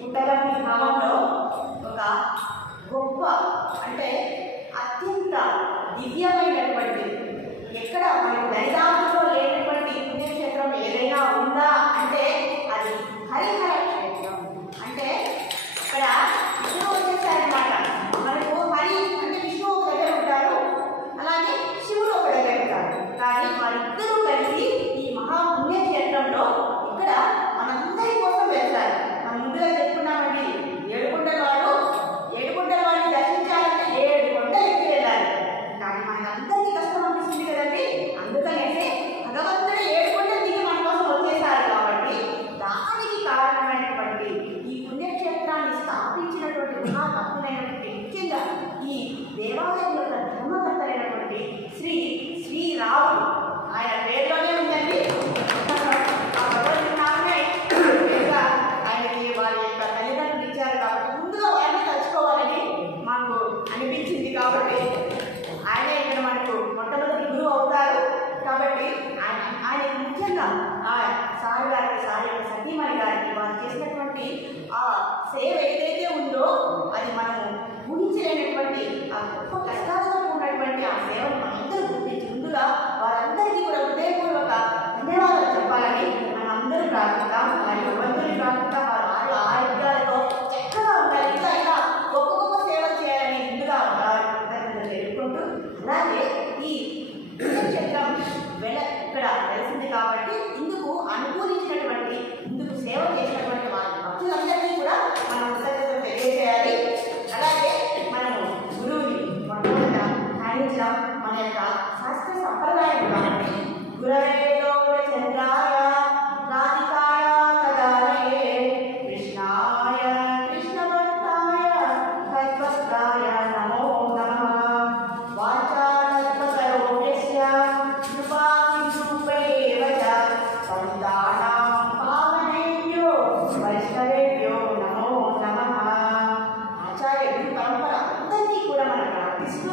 పుట్టగంటి గ్రామంలో ఒక గొప్ప అంటే అత్యంత దివ్యమైనటువంటి ఎక్కడ మనకు దరిదాపుల్లో లేనటువంటి పుణ్యక్షేత్రం ఏదైనా ఉందా అంటే అది హరిహర క్షేత్రం. అంటే ఇక్కడ విష్ణువు వచ్చేసారనమాట. మనకు హరి అంటే విష్ణువు ఒక దగ్గర ఉంటారు, అలాగే శివుడు ఒక దగ్గర ఉంటారు. కానీ వారిద్దరూ కలిసి ఈ మహాపుణ్యక్షేత్రంలో ఇక్కడ మనందరి కోసం వెళ్తారు. మనం ముందుగా చెప్పుకున్నామండి, ఏడుకొండల వాడిని దర్శించాలంటే 7 కొండలు ఎక్కి వెళ్ళాలి. కానీ మనకందరికీ కష్టం అనిపిస్తుంది కదండి. అందుకనేసి భగవంతుడు 7 కొండలు దిగి మన కోసం వచ్చేసారు. కాబట్టి దానికి కారణమైనటువంటి ఈ పుణ్యక్షేత్రాన్ని స్థాపించినటువంటి మహాభక్తులైనటువంటి ముఖ్యంగా ఈ దేవాలయం యొక్క ధర్మకర్తలైనటువంటి శ్రీరాముడు, ఆయన పేరులోనే ఉందండి. ఆ భగవద్నామే పేరుగా ఆయనకి వారి యొక్క తల్లిదండ్రులు ఇచ్చారు. కాబట్టి ముందుగా వారిని తలుచుకోవాలని మాకు అనిపించింది. కాబట్టి ఆయనే ఇక్కడ మనకు మొట్టమొదటి గురువు అవుతారు. కాబట్టి ఆయన ముఖ్యంగా సాయి గారికి, సాయి యొక్క సతీమణి గారికి వారు చేసినటువంటి ఆ సేవ ఏదైతే ఉందో అది మనము ఊహించలేనటువంటి ఆ గొప్ప కష్టాలతో ఉన్నటువంటి ఆ సేవను మనందరూ గుర్తించి ముందుగా వారందరికీ కూడా హృదయపూర్వక ధన్యవాదాలు చెప్పాలని మనందరూ ప్రార్థిస్తాం. అలాగే భగవంతుని ప్రార్థిస్తాం. వారు ఆరోగ్యాలతో చక్కగా ఉండాలి, ఇంకా ఇలా గొప్ప గొప్ప సేవలు చేయాలని ముందుగా తెలుపుకుంటూ, అలాగే ఈ పుణ్యక్షేత్రం ఇక్కడ తెలిసింది కాబట్టి ఇందుకు అనుకూలించినటువంటి ఇందుకు సేవ చేసినటువంటి వారి భక్తులందరికీ కూడా మనం కృతజ్ఞతలు తెలియజేయాలి. అలాగే మనము గురువుని మొట్టమొదట ధ్యానించడం మన యొక్క శాస్త్ర సంప్రదాయం కాబట్టి గురవే చంద్రాయ రాధికాయ తదాలయే కృష్ణాయ కృష్ణభక్తాయ తద్భక్తాయ నమో నమః వాచారూపేస్య కృపాసింధుపేవ చ పంతానాం పావనేభ్యో వైష్ణవేభ్యో నమో నమః. ఆచార్య గురు పరంపర అందరికీ కూడా మనం ప్రార్థిస్తూ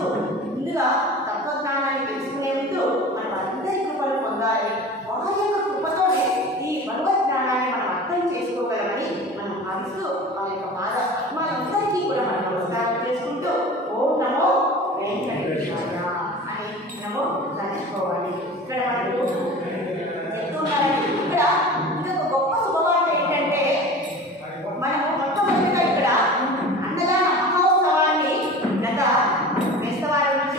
ముందుగా తత్వజ్ఞానాన్ని తెలుసుకునే ముందు మనం అందరి కృపను పొందాలి. వారి యొక్క కృపతోనే ఈ భగవద్జ్ఞానాన్ని మనం అర్థం చేసుకోగలమని మనం భావిస్తూ వారి యొక్క పాద పద్మాలందరికీ కూడా మనం నమస్కారం చేసుకుంటూ ఓం నమో వెంకటేశాయ అని మనము తలుచుకోవాలి. ఇక్కడ మనకు చెప్తున్నారండి. ఇక్కడ ఇంకొక గొప్ప శుభవార్త ఏంటంటే మనము మొట్టమొదటిగా ఇక్కడ అన్నదాన మహోత్సవాన్ని గత వేస్తవారం నుంచి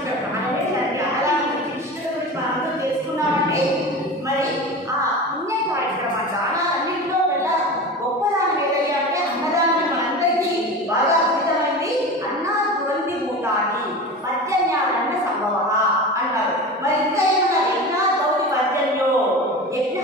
అన్నదానం గురించి విశిష్టత గురించి మనందరూ తెలుసుకున్నామండి. మరి ఆ పుణ్య కార్యక్రమ దానాలన్నింటిలో వెళ్ళ గొప్పదానం ఏదయ్యా అంటే అన్నదానం మనందరికీ బాగా అద్భుతమైంది. అన్నా దురంతి భూతాన్ని పర్జన్యాలన్న సంభవ అంటారు. మరి ఇంకా ఏమన్నా యజ్ఞ గౌరి పర్జన్యో యజ్ఞ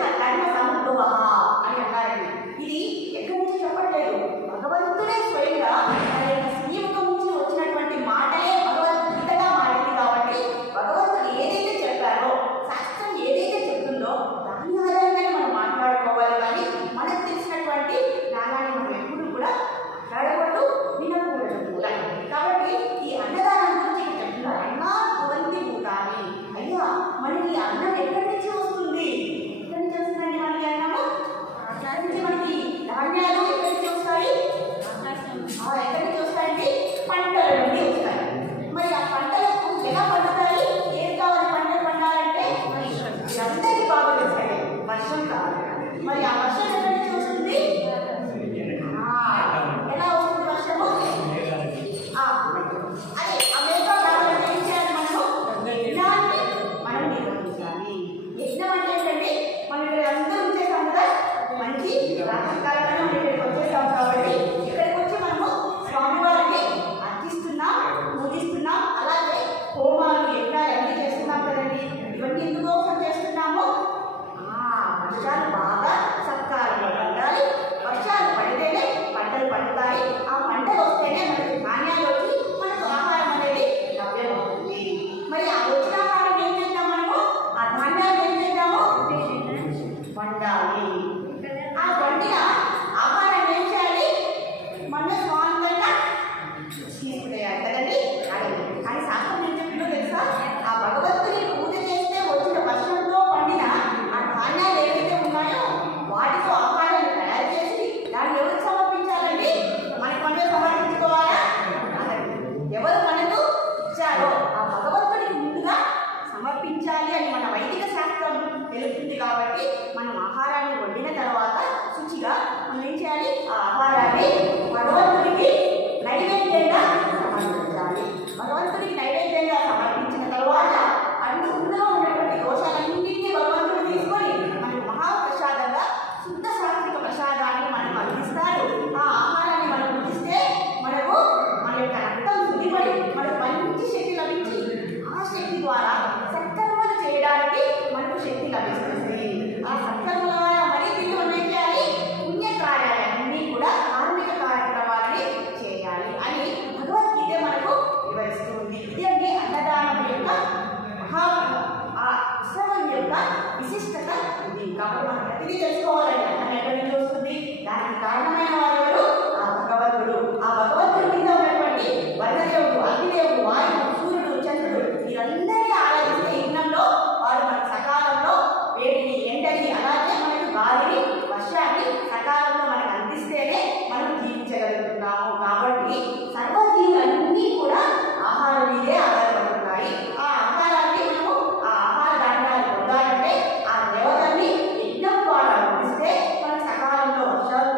ఉన్నాము. కాబట్టి సర్వజీవులన్నీ కూడా ఆహారం మీదే ఆధారపడుతున్నాయి. ఆ ఆహారాన్ని మనము ఆ ఆహార ధాన్యాలు పొందాలంటే ఆ దేవతల్ని యజ్ఞం ద్వారా కురిస్తే మనకు సకాలంలో వర్షాలు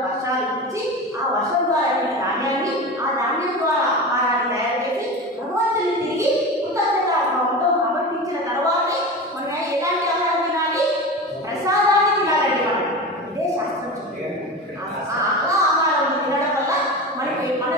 కురిచి ఆ వర్షం ద్వారా ధాన్యాన్ని ఆ ధాన్యం ద్వారా ఆహారాన్ని తయారు చేసి భగవంతుని తిరిగి కృతజ్ఞతాభావంతో సమర్పించిన తర్వాతే మనం ఎలాంటి ఆహారం తినాలి? ప్రసాదాన్ని తినాలండి. మనం ఇదే శాస్త్రం చెప్పేది. అలా ఆహారం తినడం వల్ల మనకి మన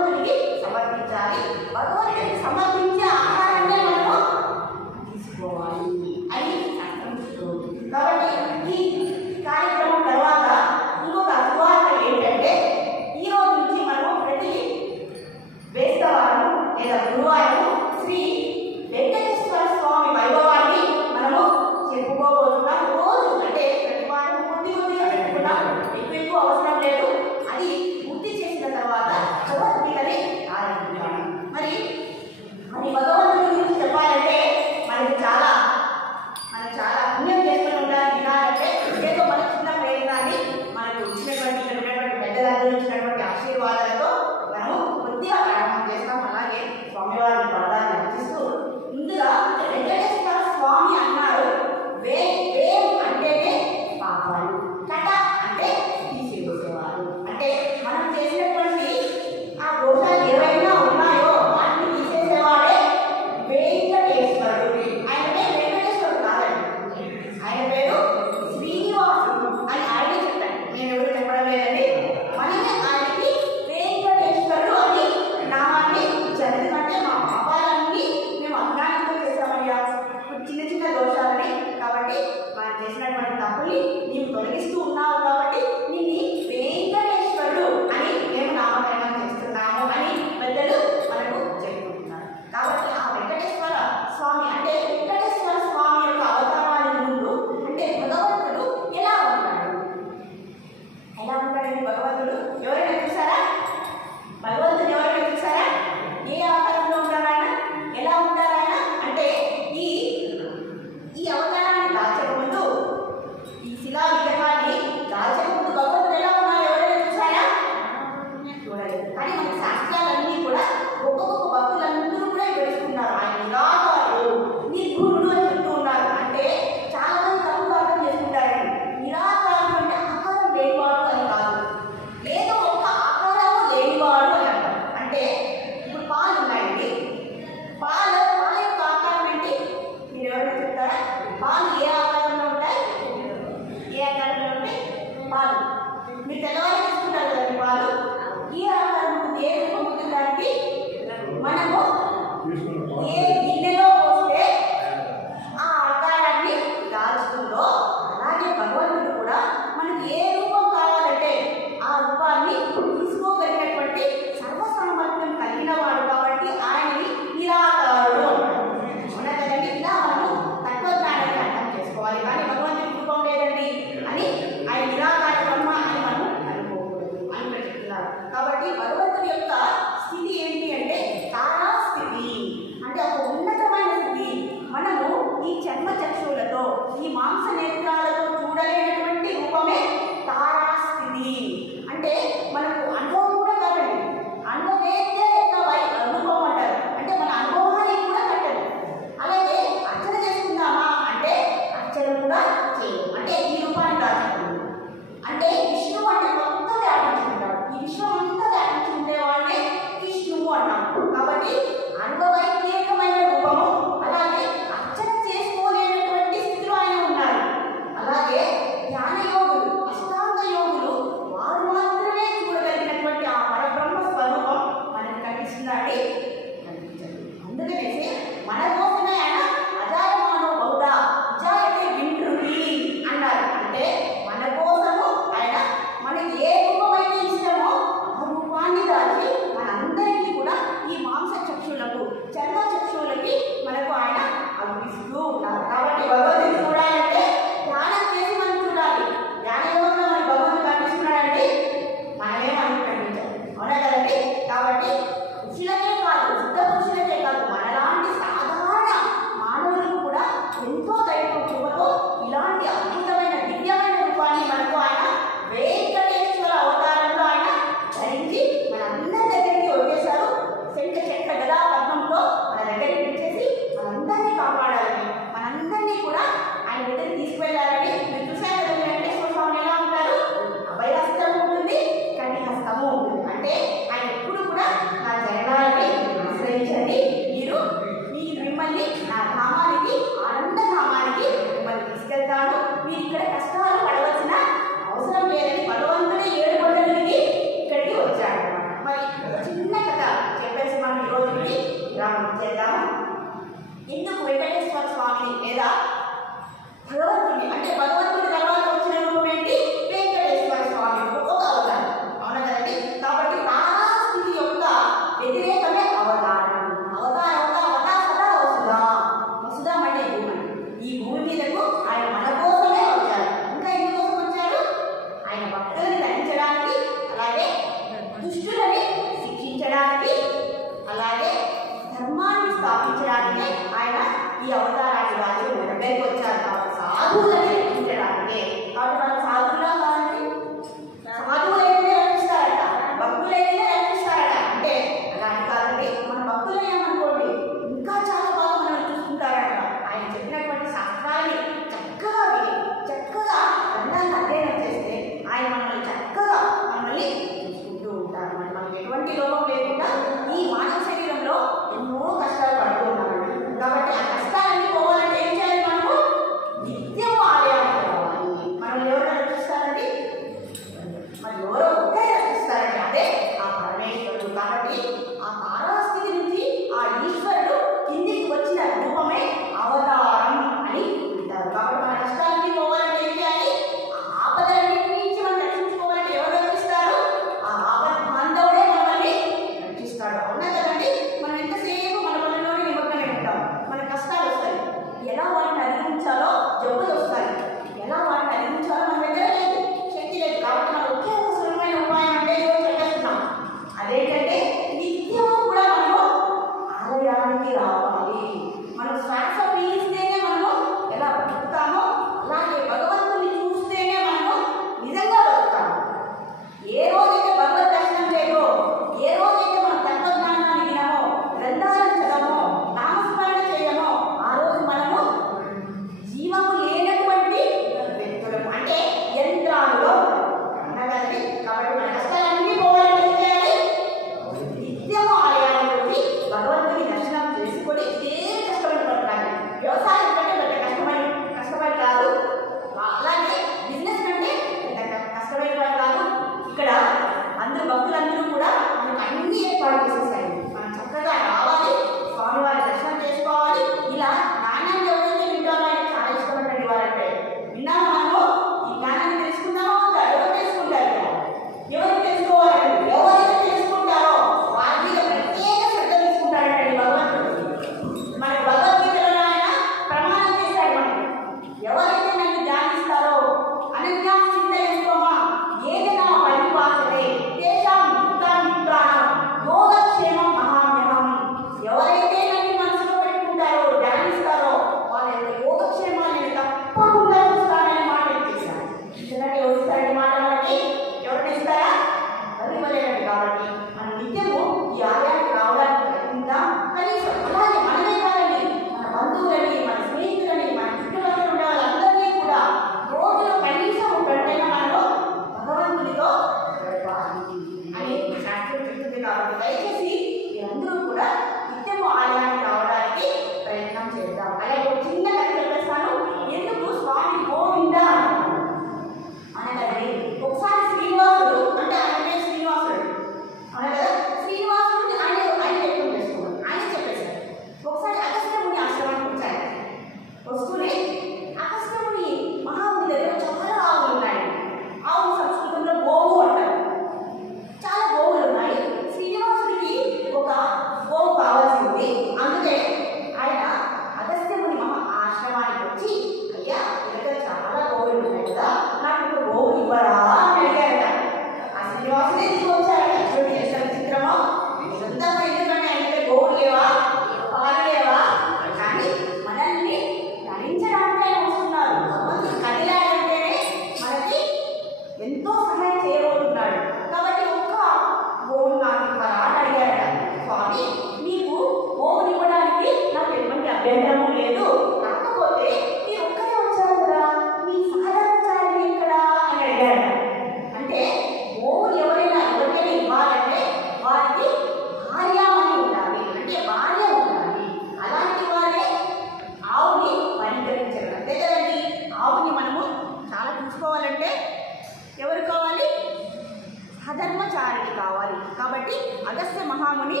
అగస్త్య మహాముని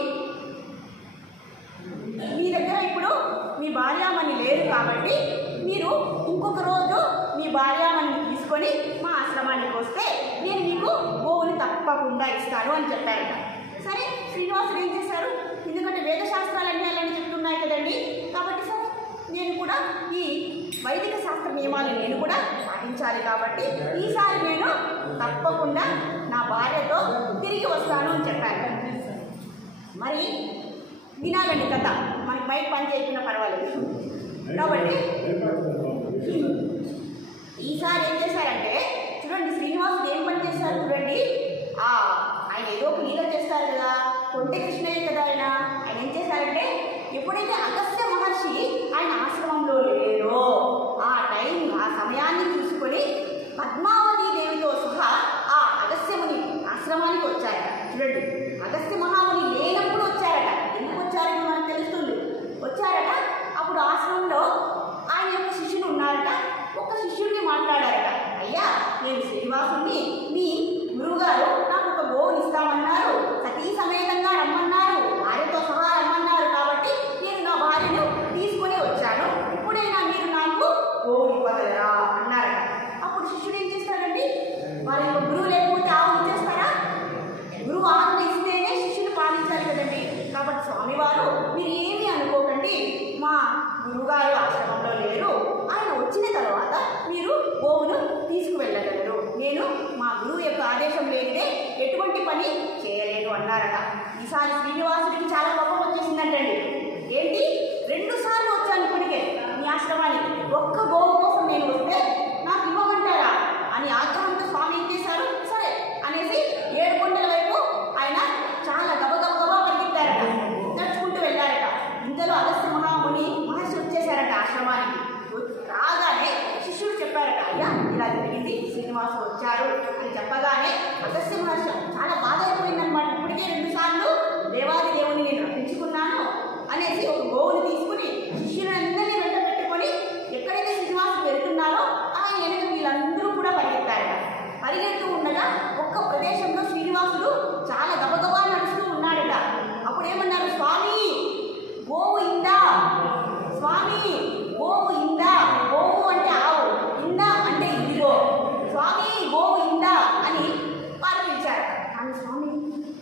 మీ దగ్గర ఇప్పుడు మీ భార్యామణి లేరు కాబట్టి మీరు ఇంకొక రోజు మీ భార్యామణిని తీసుకొని మా ఆశ్రమానికి వస్తే నేను మీకు గోవుని తప్పకుండా ఇస్తాను అని చెప్పారట. సరే, శ్రీనివాసుడు ఏం చేశారు? ఎందుకంటే వేదశాస్త్రాలన్నీ అలాంటి చెప్తున్నాయి కదండి, కాబట్టి సరే నేను కూడా ఈ వైదిక శాస్త్ర నియమాలు నేను కూడా పాటించాలి కాబట్టి ఈసారి నేను తప్పకుండా నా భార్యతో తిరిగి వస్తాను అని చెప్పాను. మరి వినాలండి కథ, మనకి బయట పని చేయకుండా పర్వాలేదు. కాబట్టి ఈసారి ఏం చేశారంటే చూడండి, శ్రీనివాసుడు ఏం పని చేశారు చూడండి. ఆయన ఏదో ఒక లీల చేస్తారు కదా, కొంటే కృష్ణయ్య కదా ఆయన ఏం చేశారంటే ఎప్పుడైతే అగస్త్య మహర్షి ఆయన ఆశ్రమంలో లేరో ఆ సమయాన్ని చూసుకొని పద్మావతి దేవితో సహా ఆ అగస్త్యముని ఆశ్రమానికి వచ్చారట. చూడండి, అగస్త్య మహాముని లేనప్పుడు వచ్చారట. ఎందుకు వచ్చారని మనకు తెలుస్తుంది. వచ్చారట, అప్పుడు ఆశ్రమంలో ఆయన యొక్క శిష్యులు ఉన్నారట. ఒక శిష్యుడిని మాట్లాడారట, అయ్యా నేను శ్రీనివాసుని మీ గురువుగారు నాకు ఒక గోవుని ఇస్తామన్నారు, సతీ సమేతంగా రమ్మన్నారు, భార్యతో సహా రమ్మన్నారు, కాబట్టి నేను నా భార్యను తీసుకుని వచ్చాను, ఇప్పుడైనా మీరు నాకు గోవుని ఇవ్వగలరా అన్నారట. అప్పుడు శిష్యుడు ఏం చేస్తాడండి, వాళ్ళ యొక్క గురువు లేకపోతే ఆవు ఇచ్చేస్తారా? గురువు ఆవు ఇస్తేనే శిష్యుడు పాలించాలి కదండి. కాబట్టి స్వామివారు మీరు ఏమీ అనుకోకండి, మా గురువుగారు ఆశ్రమంలో లేరు, ఆయన వచ్చిన తర్వాత మీరు గోవును తీసుకువెళ్ళగలరు, నేను మా గురువు యొక్క ఆదేశం లేనిదే ఎటువంటి పని చేయలేను అన్నారట. ఈసారి శ్రీనివాసుడికి చాలా కోపం వచ్చేసిందంటండి. ఏంటి, 2 సార్లు వచ్చాను ఇప్పటికే మీ ఆశ్రమానికి, ఒక్క గోవు కోసం నేను వస్తే నాకు ఇవ్వమంటారా అని ఆగ్రహంతో స్వామి ఏం చేశారు, సరే అనేసి 7 కొండల వైపు ఆయన చాలా గబగబా పరిగెత్తారట, నడుచుకుంటూ వెళ్ళారట. ఇంతలో అగస్త్య మహర్షి వచ్చేసారట ఆశ్రమానికి. రాగానే శిష్యుడు చెప్పారట, అయ్యా ఇలా జరిగింది, శ్రీనివాసుడు వచ్చారు అని చెప్పగానే అగస్త్య మహర్షి చాలా బాధ అయిపోయిందనమాట. ఇప్పటికే 2 సార్లు దేవాది దేవుని నేను రప్పించుకున్నాను అనేసి ఒక గోవుని తీసుకుని శిష్యులందరినీ వెంట పెట్టుకొని ఎక్కడైతే శ్రీనివాసుడు వెళ్తున్నారో ఆయన వెనక వీళ్ళందరూ కూడా పరిగెత్తారట. పరిగెత్తూ ఉండగా ఒక్క ప్రదేశంలో శ్రీనివాసుడు చాలా గబగబా నడుస్తూ ఉన్నాడట. అప్పుడు ఏమన్నారు, స్వామి గోవు ఇందా, స్వామి గోవు ఇందా, గోవు అంటే ఆవు, ఇందా అంటే ఇదిగో, స్వామి గోవు ఇందా అని పిలిచారు. కానీ స్వామి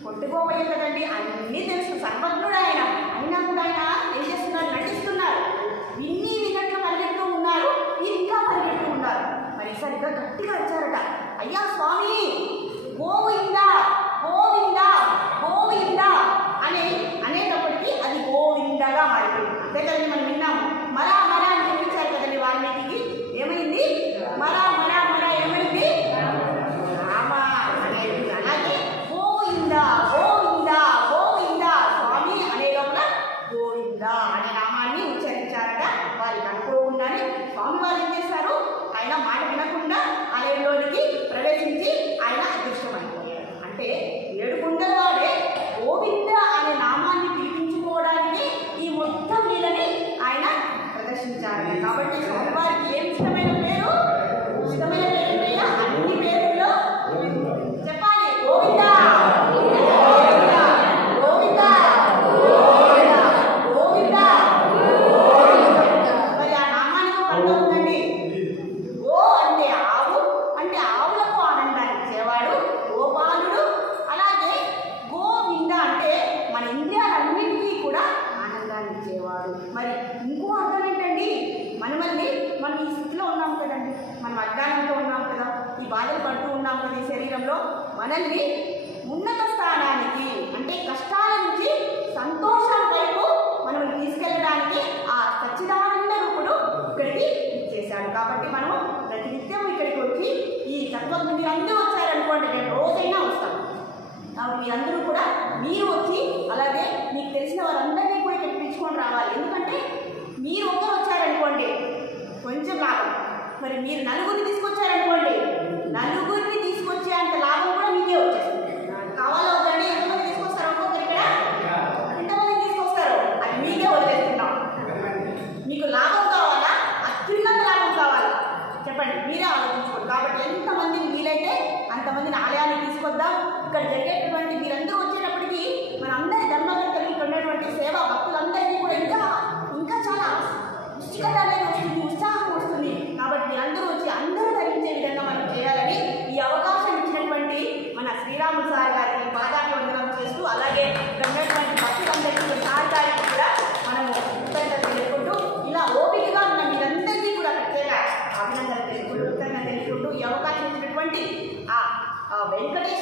కొట్టుకోపోయే కదండి, అన్నీ తెలుసు, సర్వజ్ఞుడు ఆయన, అయినా కూడా ఆయన ఏం చేస్తున్నారు, నటిస్తున్నారు. విన్నట్లు పరిగెడుతూ ఉన్నారు, మీరు ఇంకా పరిగెడుతూ ఉన్నారు. మరి సరిగ్గా గట్టిగా వచ్చారట, అయ్యా స్వామి గోవిందా గోవిందా గోవిందా అనేటప్పటికీ అది గోవిందగా మారిపోయింది. అంతే కదండి, మనం విన్నాము. మరా మరా అని చూపించారు కదండి వాల్మీకి, ఏమైంది, మరా మరా మరా ఏమైంది, రామ అనేది. అలాగే గోవిందా గోవిందా గోవిందా స్వామి అనే లోపల గోవిందా అనే నామాన్ని ఉచ్చరించారట. వారికి అనుకోకుండానే స్వామి వారు ఏం చేశారు, ఆయన మాట వినకుండా ఆలయంలోనికి ప్రవేశించి ఆయన అదృష్టమైపోయారు. అంటే 7 కొండల వాడే గోవింద అనే నామాన్ని పిలిపించుకోవడానికి ఈ మొత్తం వీళ్ళని ఆయన ప్రదర్శించారు. కాబట్టి స్వామివారికి ఏం ఇష్టమైన పేరు, ఇష్టమైన పేరు అన్ని పేరుల్లో చెప్పాలి, గోవింద గోవింద గోవింద గోవింద. మరి ఆ నామానికి అర్థం ఉందండి. గో అంటే ఆవు, అంటే ఆవులకు ఆనందాన్ని ఇచ్చేవాడు గోపాలుడు. అలాగే గోవింద అంటే మన ఇంద్రియాలన్నింటికీ కూడా ఆనందాన్ని ఇచ్చేవాడు. మరి ఇంకో అర్థం ఏంటండి, మనం ఈ స్థితిలో ఉన్నాం కదండి, మనం అజ్ఞానంతో ఉన్నాం కదా, ఈ బాధలు పడుతూ ఉన్నాం కదా ఈ శరీరంలో, మనల్ని ఉన్నత స్థానానికి అంటే కష్టాల నుంచి సంతోషం వైపు మనం తీసుకెళ్ళడానికి ఆ సచ్చిదానంద రూపుడు ఇక్కడికి ఇచ్చేశాడు. కాబట్టి మనం ప్రతినిత్యం ఇక్కడికి వచ్చి ఈ తత్వం మీరందరూ వచ్చారనుకోండి, నేను రోజైనా వస్తాను. కాబట్టి మీరందరూ కూడా మీరు వచ్చి అలాగే మీకు తెలిసిన వారందరినీ కూడా ఇక్కడ పిలుచుకొని రావాలి. ఎందుకంటే మీరు ఒక్కరు వచ్చారనుకోండి కొంచెం లాభం, మరి మీరు నలుగురిని తీసుకొచ్చారనుకోండి, నలుగురిని తీసుకొచ్చే అంత లాభం కూడా మీకే వచ్చేస్తుంది. కావాలో వద్దండి, ఎంతమంది తీసుకొస్తారు ఒక్కొక్కరు, ఇక్కడ ఎంతమంది తీసుకొస్తారు అది మీకే వదిలేస్తున్నాం. మీకు లాభం కావాలా, అత్యున్నత లాభం కావాలా చెప్పండి. చెప్పండి, మీరే ఆలోచించుకోండి. కాబట్టి ఎంతమందిని వీలైతే అంతమందిని ఆలయానికి తీసుకొద్దాం. ఇక్కడ జరిగేటటువంటి మీరందరూ వచ్చేటప్పటికి మనందరి ధర్మకర్తలు ఇక్కడ ఉన్నటువంటి సేవా భక్తులందరికీ కూడా ఇంకా చాలా ఉత్సుకత అనేది వస్తుంది, ఉత్సాహం వస్తుంది. కాబట్టి మీరందరూ వచ్చి అందరూ ధరించే విధంగా మనం చేయాలని ఈ అవకాశం ఇచ్చినటువంటి మన శ్రీరాములు సార్ గారికి పాదాభివందనం చేస్తూ, అలాగే ఇక్కడ ఉన్నటువంటి భక్తులందరికీ సార్ గారికి కూడా మనము కృతజ్ఞత తెలుపుకుంటూ, ఇలా ఓపికగా ఉన్న మీరందరికీ కూడా ప్రత్యేక అభినందనలు తెలుపుకుంటూ, కృతజ్ఞత తెలుపుకుంటూ, ఈ అవకాశం ఇచ్చినటువంటి ఆ వెంకటేశ్వర